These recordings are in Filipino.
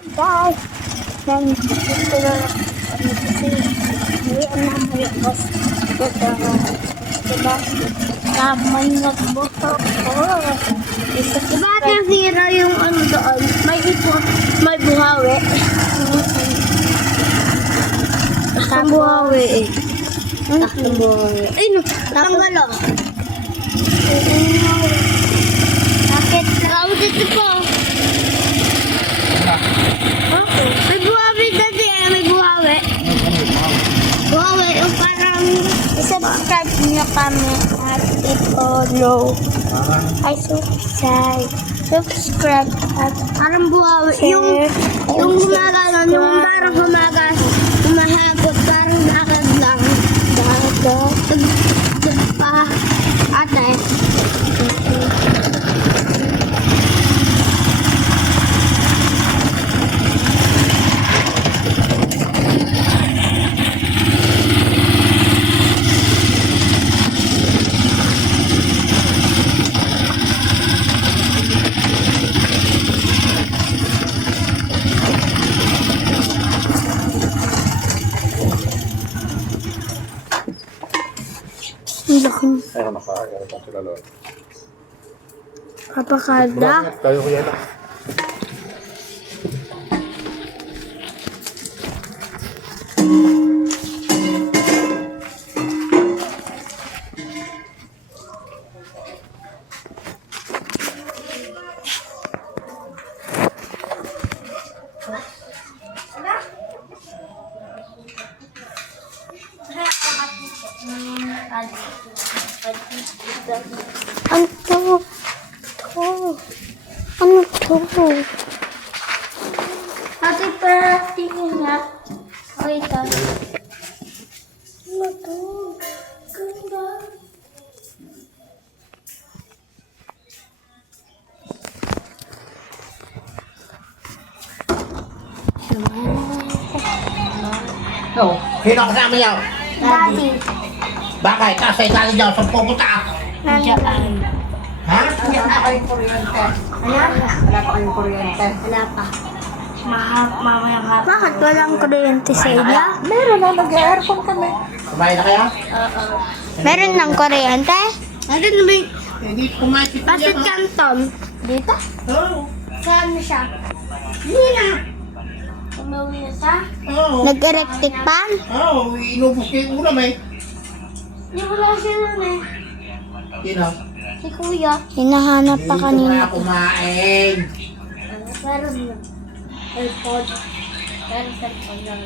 Guys, nandito na kasi ngayon na may bus diba? Naman nagbuto ko. Diba nasira yung ano doon? May buhawi. Ang buhawi eh. Ang buhawi. Ay no, tanggal o. Bakit? Ako dito po. May buhawi dati eh, may buhawi. Buhawi, yung parang subscribe niyo kami at i-follow. Ay, subscribe at parang buhawi. Yung gumagano, yung parang humahagot, parang nakad lang. Ate. Ayun, nakakaya pa sila Lord. Papakada. Kayo kuya na. Ano to? Ano to? Ate, tingin nga. Okay, ito. Ano to? Ganda. No, sino kasama niyo? Daddy. Bakit? Kasi dali niyo sa pupunta. Nandiyan. Ha? Wala pa kayong kuryente. Wala pa kayong kuryente. Wala pa. Mamayang hapon. Bakit walang kuryente sa inyo? Meron na, nag-aircon kami. Kumain na kayo? Meron ng kuryente? Meron na ba yung Hindi kumain si Pasit Canton? Dito? Oo. Saan na siya? Hindi na. Umuwi na siya? Oo. Nag-electric pan? Oo, inubos ko yung ulam eh. Hindi wala siya nun eh. Sino? Si Kuya. Hinahanap pa Hindi ko kanina. na kumain. Meron na. Airpod. Meron cellphone lang.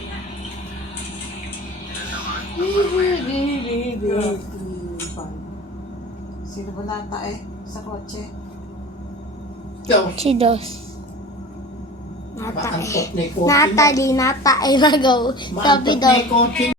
Sino ba nata eh? Sa kotse. Ikaw. Si Dos. Nata Maantok eh. na yung kotse Nata mo. di nata ay magaw. Sabi Maantok daw. na yung kotse